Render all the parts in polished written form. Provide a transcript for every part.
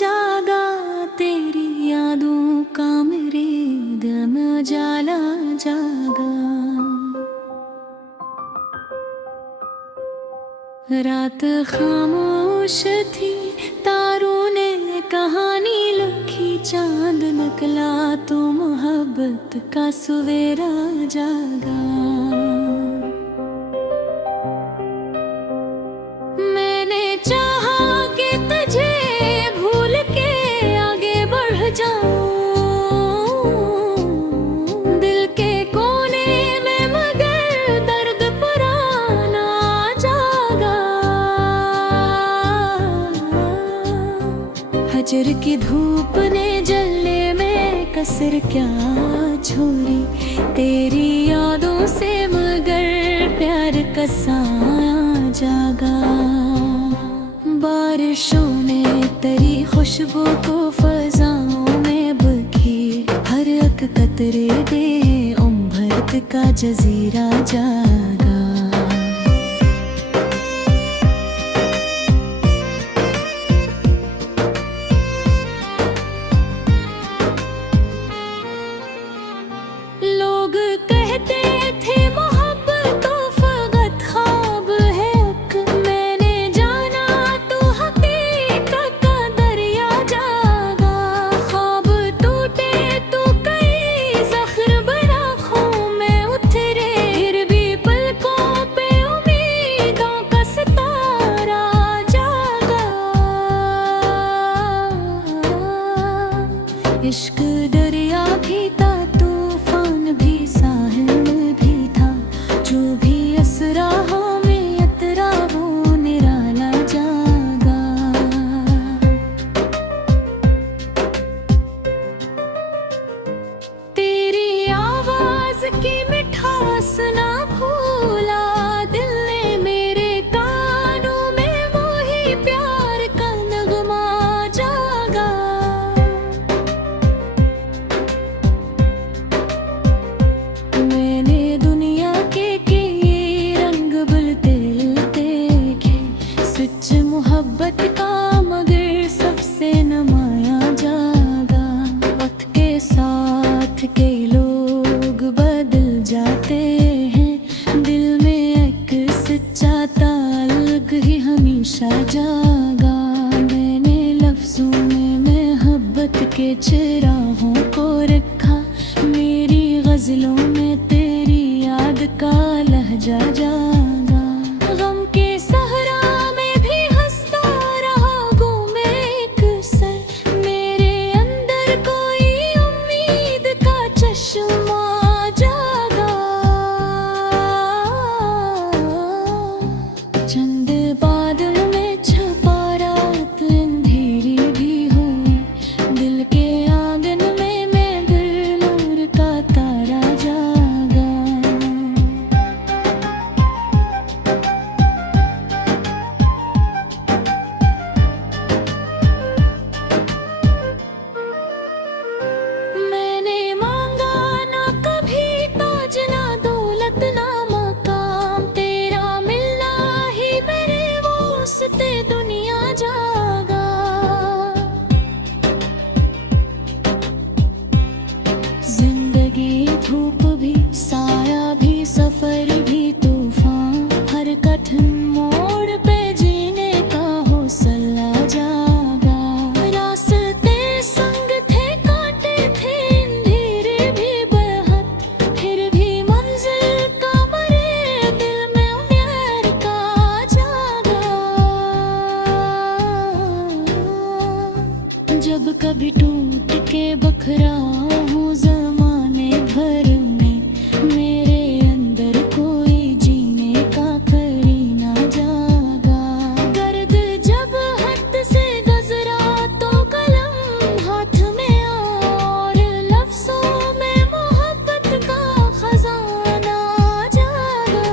जागा, तेरी यादों का मेरे दिल में उजाला जागा। रात खामोश थी, तारों ने कहानी लिखी, चांद निकला तो मोहब्बत का सवेरा जागा। मैंने चाहा कि तुझे भूल के आगे बढ़ जाऊं, दिल के कोने में मगर दर्द पुराना जागा। हजर की धूप ने जलने में कसर क्या छोड़ी, तेरी यादों से मगर प्यार का साया जागा। बारिशों ने तेरी खुशबू को फजाओं में बखेर, हर एक कतरे दे उम्रत का जजीरा जागा। लोग कहते थे मोहब्बत फकत ख्वाब है, मैंने जाना तो हकीकत का दरिया जागा। ख्वाब टूटे तो कई ज़ख्र बना खूं में उतरे, फिर भी पलकों पे उम्मीदों का सितारा जागा। इश्क दरिया भी था, तूफान भी, साहिल भी था, जो भी असरा हमें अतरा वो निराला जागा। तेरी आवाज की मिठास ना भूला, दिल ने मेरे कानों में वो ही प्यार का नगमा जागा। मैंने दुनिया के रंग बुलते देखे, सच मोहब्बत का मगर सबसे नमाया जागा। वक्त के साथ कई लोग बदल जाते हैं, दिल में एक सच्चा ताल्लुक ही हमेशा जागा। मैंने लफ्जों में मोहब्बत के चिराहों को रखा, मेरी गजलों में तेरी याद का लहजा जागा। गम के सहरा में भी हंसता रहा घूमे एक सर, मेरे अंदर कोई उम्मीद का चश्मा जागा। चंद बादल में छपा रात अंधेरी भी हुई, दिल के आंगन में मैं दिल नूर का तारा जागा। मैंने मांगा ना कभी ताज ना दौलत ना मकाम, तेरा मिलना ही मेरे वास्ते दुनिया जागा। जिंदगी धूप भी, साया भी, सफर भी, तूफान, हर कठिन मोड़ पे जीने का हौसला जागा। रास्ते संग थे, कांटे थे, अंधेरे भी बेहद, फिर भी मंजिल का मरे दिल में उम्मीद का जागा। जब कभी टूट के बखरा हूँ ज़माने भर में, मेरे अंदर कोई जीने का करीना जागा। दर्द जब हद से गुजरा तो कलम हाथ में आया, और लफ्ज़ों में मोहब्बत का खजाना जागा।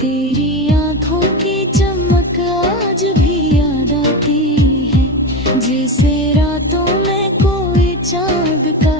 तेरी आँखों की चमक आज भी याद आती है, जैसे रातों में कोई चाँद का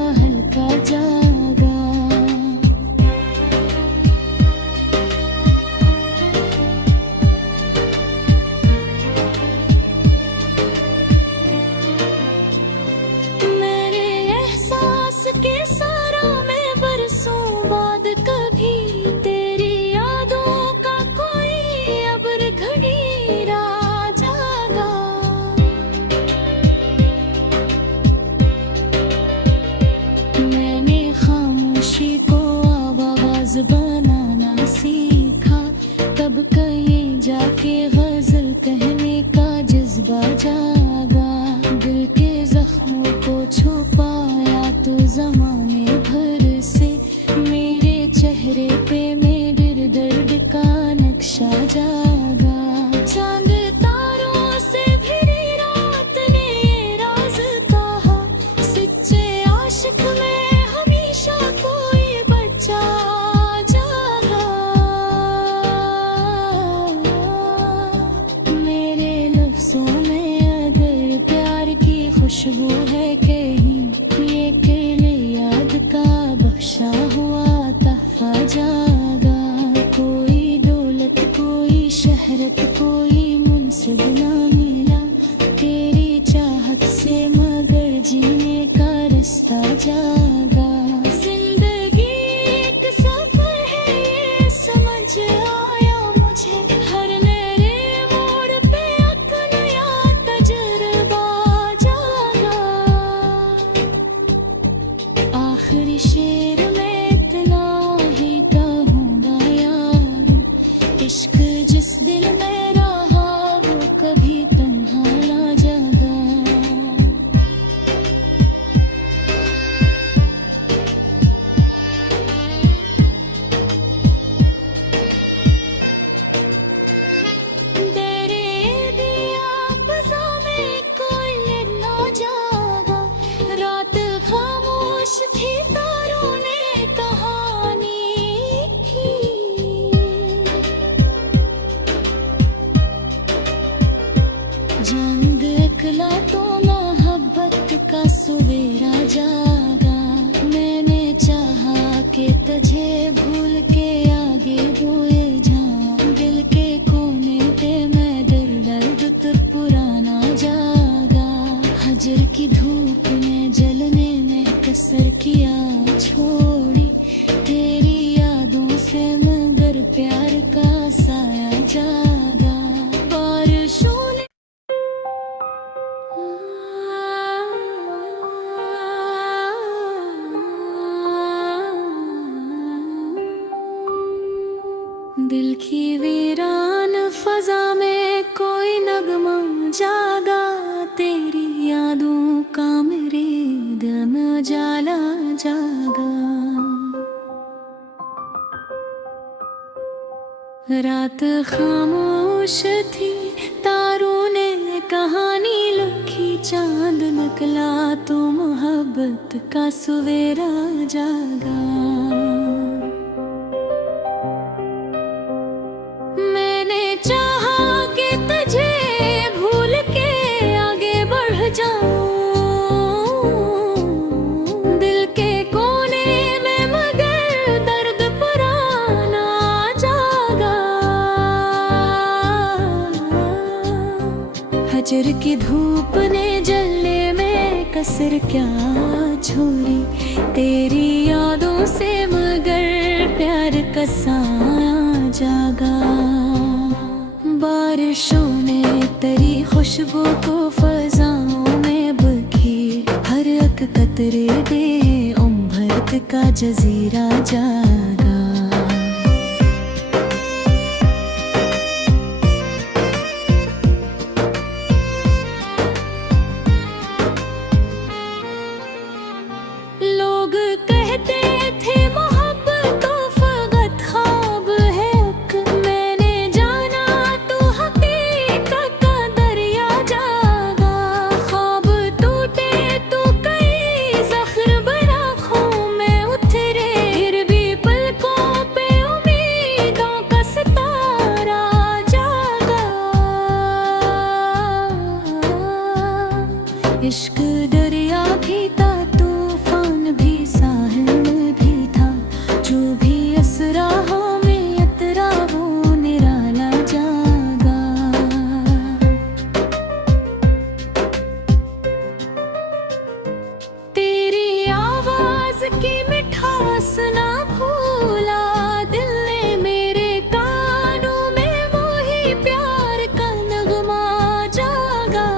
जज्बा जागा। दिल के जख्मों को छुपाया तो जमाने भर से, मेरे चेहरे पे मेरे दर्द का नक्शा जागा। चांद तारों से भरी रात ने ये राज कहा, सच्चे आशिक में हमेशा कोई बच्चा जागा। मेरे लफ्जों में अगर प्यार की खुशबू है कहीं, ये केले याद का बख्शा हुआ तहफा जागा। कोई दौलत कोई शहरत कोई मुनसिब ना मिला, तेरी चाहत से मगर जीने का रास्ता जागा। जिंदगी एक सफर है ये समझ आया मुझे, हर नए मोड़ पे एक नया तजुर्बा जागा। आखिरी शेर में इतना ही कहूँगा यार, इश्क जिस दिल में रहा वो कभी तन्हा ना जागा। तेरे दिया बजा में कोई ना जागा, रात खामोश थी तारों ने कहानी की। जंग अकला तो मोहब्बत का सवेरा जागा। मैंने चाहा कि तुझे भूल के आगे बोए जाऊं, दिल के कोने पे मैं दर्द तो पुराना जागा। हजर की धूप ने जलने में कसर किया छोड़ी, तेरी यादों से मगर प्यार का साया जागा। बारिशों ने दिल की वीरान फजा में कोई नगमा जागा, तेरी यादों का मेरे दिल में उजाला जागा। रात खामोश थी तारों ने कहानी लिखी, चांद निकला तो मोहब्बत का सवेरा जागा। मैंने चाहा कि तुझे भूल के आगे बढ़ जाऊं, दिल के कोने में मगर दर्द पुराना जागा। हजर की धूप ने जलने में कसर क्या छोड़ी, तेरी यादों से मगर प्यार का साया जागा। बारिशों ने तेरी खुशबू को फजाओं में बखेर, हर एक कतरे दे उम्र का जजीरा जागा। लोग कहते थे मोहब्बत तो फकत ख्वाब है, मैंने जाना तो हकीकत का दरिया जागा। ख्वाब टूटे तो कई ज़ख्र बना खून में उतरे, फिर भी पलकों पे उम्मीदों का सितारा जागा। इश्क दरिया भी था तूफान भी साहिल भी था, जो भी असरा में अतरा वो निराला जागा। तेरी आवाज की मिठास ना भूला, दिल ने मेरे कानों में वो ही प्यार का नगमा जागा।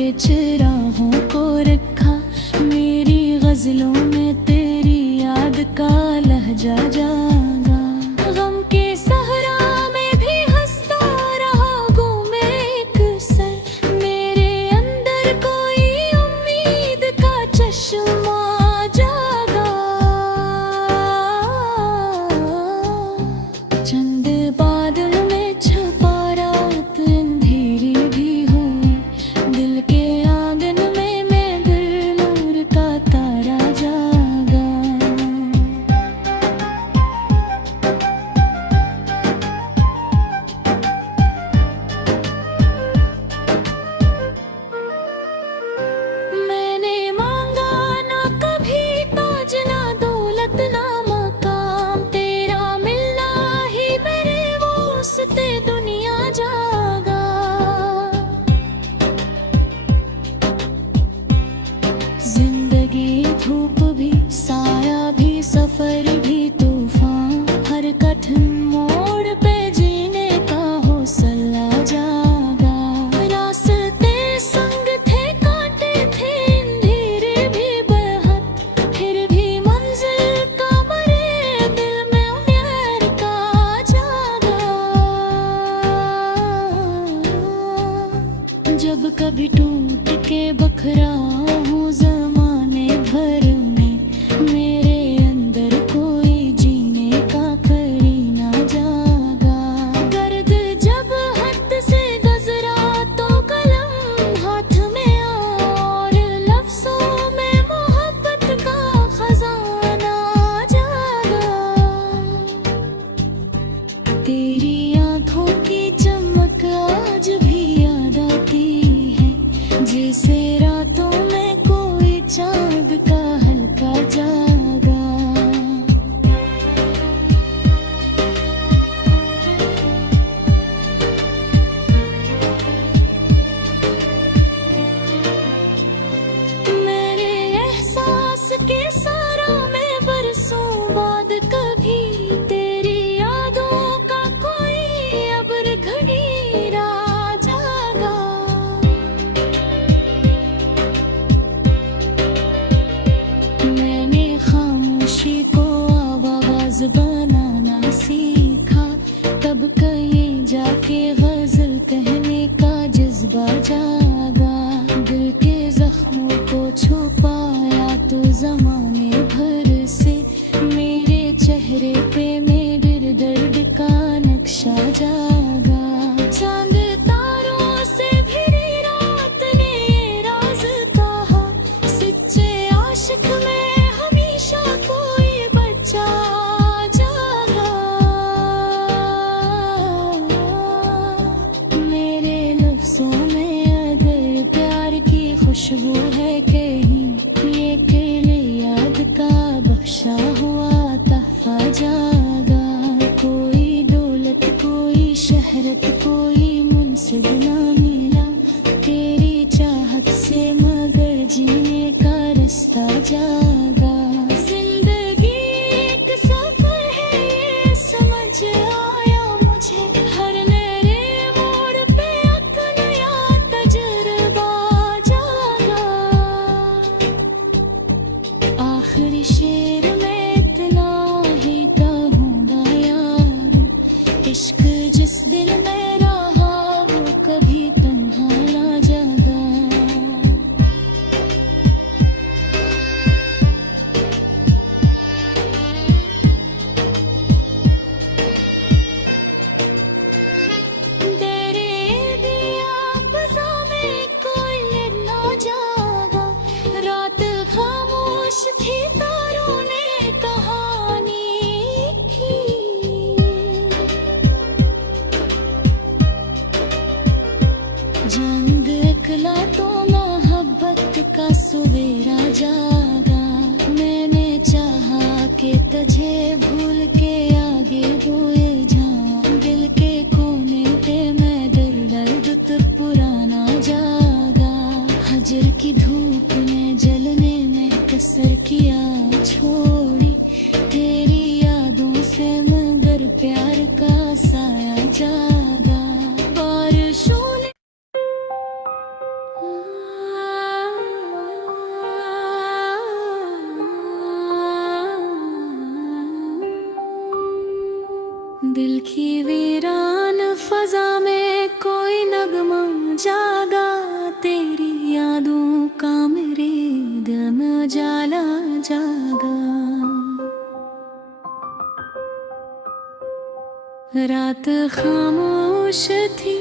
के चिराहों को रखा, मेरी गजलों में तेरी याद का लहजा जागा। गम के सहरा में भी हंसता रहा घूमे एक सर, मेरे अंदर कोई उम्मीद का चश्मा जागा। चंद बादल में छुपा रात अंधेरी भी हुई, दिल के आंगन में मैं दिल नूर का तारा जागा। मैंने मांगा ना कभी ताज ना दौलत ना मकाम, तेरा मिलना ही मेरे वास्ते दुनिया जागा। जिंदगी धूप भी साया भी सफर भी तूफान, हर कठिन मोड़ पे जीने का हौसला जागा। रास्ते संग थे कांटे थे अंधेरे भी बेहद, फिर भी मंजिल का मरे दिल में उम्मीद का जागा। जब कभी टूट के बखरा हूँ जमाने भर में, मेरे अंदर कोई जीने का करीना जागा। दर्द जब हद से गुजरा तो कलम हाथ में और लफ्जों में मोहब्बत का खजाना जागा। तेरी आंखों की चमक आज भी याद आती है, जैसे रातों में कोई चांद का हल्का जागा। मेरे एहसास के सारा में बरसों बाद कभी तेरी यादों का कोई अब्र घड़ीरा जागा। मैंने खामोशी को आवाज बनाना सीखा, तब कहीं जाके गजल कहने का जज्बा जागा। दिल के जख्मों को छुपाया तो जमाने भर से, मेरे चेहरे पे मेरे दर्द का नक्शा जागा। चांद तारों से भरी रात ने ये राज कहा, सच्चे आशिक में हमेशा कोई बच्चा जागा। मेरे लफ्जों में अगर प्यार की खुशबू है कहीं, ये केले याद का बख्शा हुआ तहफा जागा। कोई दौलत कोई शहरत कोई मुनसिब ना मिला, तेरी चाहत से मगर जीने का रास्ता जागा। जिंदगी एक सफर है ये समझ आया मुझे, हर नए मोड़ पे एक नया तजुर्बा जागा। आखिरी शेर में इतना ही कहूँगा यार, इश्क जिस दिल में रहा वो कभी तन्हा ना जागा। तेरे दिया बजा में कोई ना जागा, रात खामोश थी तारों ने कहानी की। जंग अकला तो मोहब्बत का सवेरा जागा। मैंने चाहा कि तुझे भूल के आगे बोए जाऊं, दिल के कोने पे मैं दर्द पुराना जागा। हजर की धूप ने जलने में कसर किया छोड़ी, तेरी यादों से मगर प्यार का साया जागा। बारिशों ने रात खामोश थी,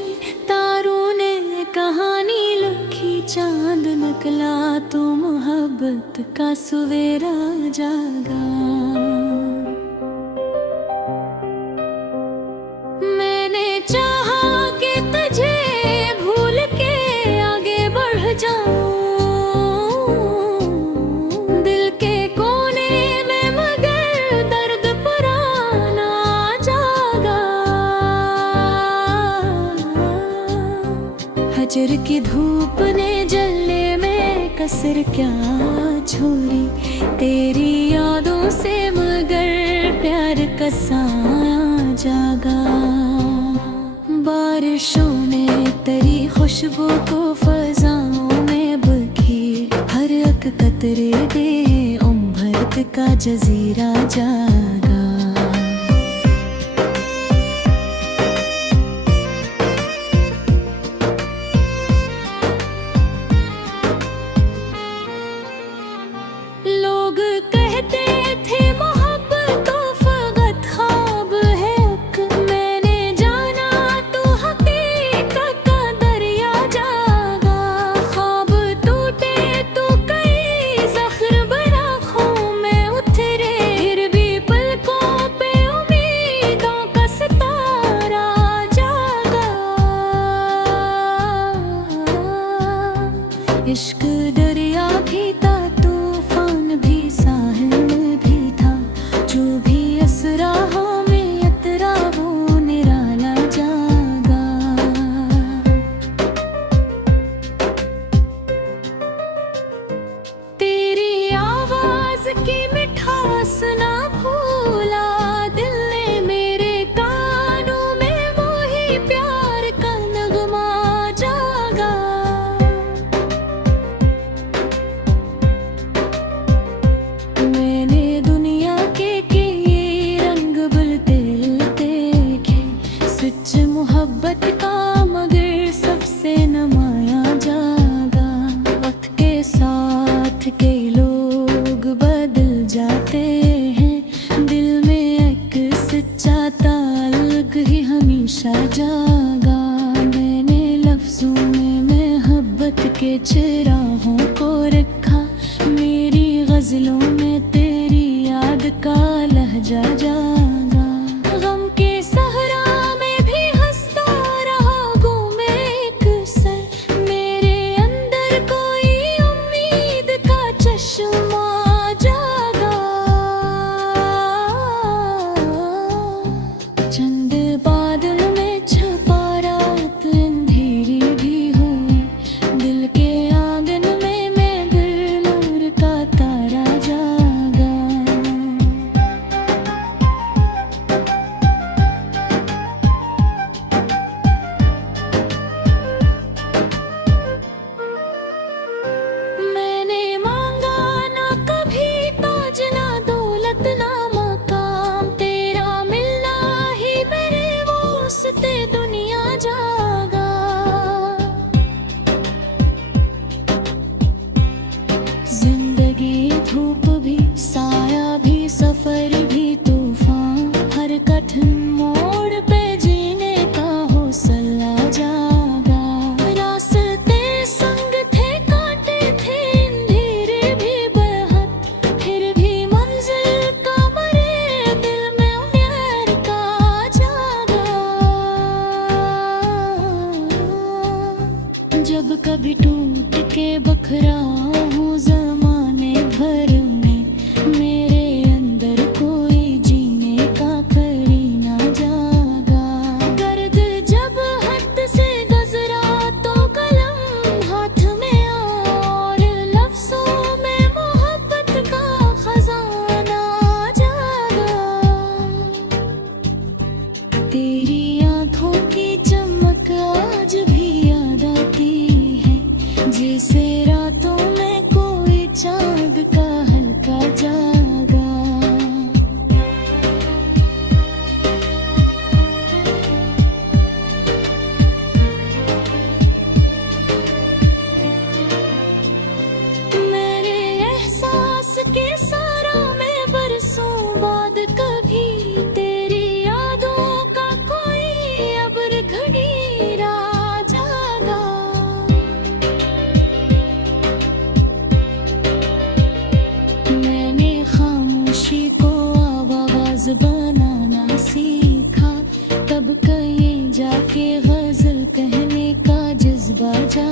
तारों ने कहानी लिखी, चांद निकला तो मोहब्बत का सवेरा जागा। मैंने चाहा कि तुझे भूल के आगे बढ़ जाऊं, दिल के कोने में मगर दर्द पुराना जागा। हजर की धूप ने जलने में कसर क्या छोड़ी, तेरी यादों से मगर प्यार का साया जागा। बारिशों ने तेरी खुशबू को फजाओं में बखेर, हर एक कतरे दे उम्र का जजीरा जागा। लोग कहते थे मोहब्बत तो फकत ख्वाब है, मैंने जाना तो हकीकत का दरिया जागा। ख्वाब टूटे तो कई ज़ख्र बना खून में उतरे, फिर भी पलकों पे उम्मीदों का सितारा जागा। इश्क दरिया भी था, तूफान भी, साहिल भी था, जो भी असरा में अतरा वो निराला जागा। तेरी आवाज की मिठास ना भूला दिल ने, मेरे कानों में वो ही प्यार का नगमा जागा। मैंने दुनिया के ये रंग बुलते देखे, सच मोहब्बत का मगर सबसे नमाया जागा। वक्त के साथ कई लोग बदल जाते हैं, दिल में एक सच्चा ताल्लुक ही हमेशा जागा। मैंने लफ्जों में मोहब्बत के चिराहों को रखा, मेरी गजलों में तेरी याद का लहजा जागा। गम के सहरा में भी हंसता रहा घूमे एक सर, मेरे अंदर कोई उम्मीद का चश्मा जागा। चंद बादल में छपा रात अंधेरी भी हुई, दिल के आंगन में मैं दिल नूर का तारा जागा। मैंने मांगा ना कभी ताज ना दौलत ना मकाम, तेरा मिलना ही मेरे वास्ते दुनिया जागा। जिंदगी धूप भी, साया भी, सफर भी, तूफान, हर कठिन मोड़ पे जीने का हौसला जागा। रास्ते संग थे, कांटे थे, अंधेरे भी बेहद, फिर भी मंजिल का मरे दिल में प्यार का जागा। जब कभी टूट के बखरा हूँ ज़माने भर में, मेरे अंदर कोई जीने का करीना जागा। दर्द जब हद से गुजरा तो कलम हाथ में और लफ्जों में मोहब्बत का खजाना जागा। तेरी आंखों की चमक आज भी याद आती है, जैसे रातों में कोई चांद का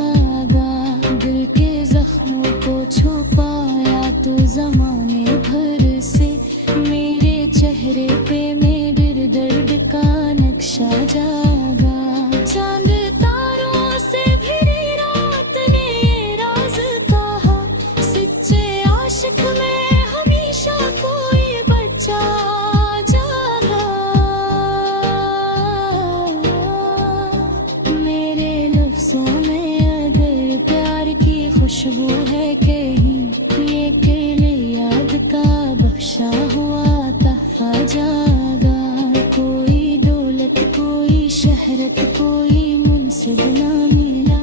जागा। दिल के जख्मों को छुपाया तो जमाने भर से, मेरे चेहरे पे मेरे दर्द का नक्शा जागा। चांद तारों से भिड़ी रात ने ये राज कहा, सच्चे आशिक में हमेशा कोई बच्चा जागा। मेरे लफ्जों में अगर प्यार की खुशबू है कहीं, ये केले याद का बख्शा हुआ तहफा जागा। कोई दौलत कोई शहरत कोई मुनसिब ना मिला,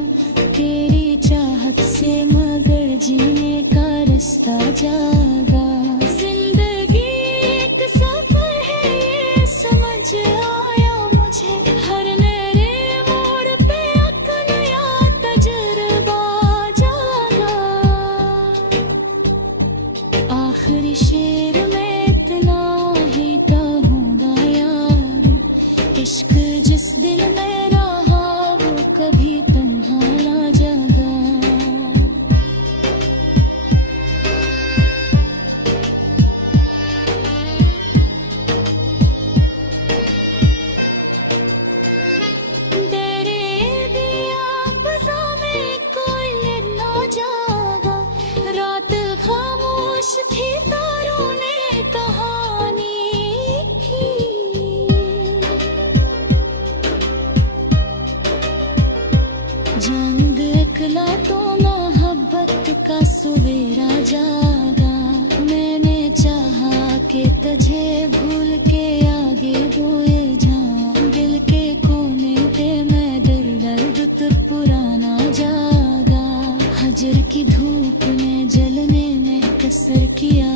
तेरी चाहत से मगर जीने का रास्ता जागा। जिंदगी एक सफर है ये समझ आया मुझे, हर नए मोड़ पे एक नया तजुर्बा जागा। आखिरी शेर में इतना ही कहूँगा यार, इश्क जिस दिल में रहा वो कभी तन्हा ना जागा। तेरे दिया बजा में कोई ना जागा, रात खामोश थी तारों ने कहानी की। जंग अकला तो मोहब्बत का सवेरा जागा। मैंने चाहा कि तुझे भूल के आगे बोए जाऊं, दिल के कोने पे मैं दर्द तो पुराना जागा। हजर की धूप में जलने में कसर किया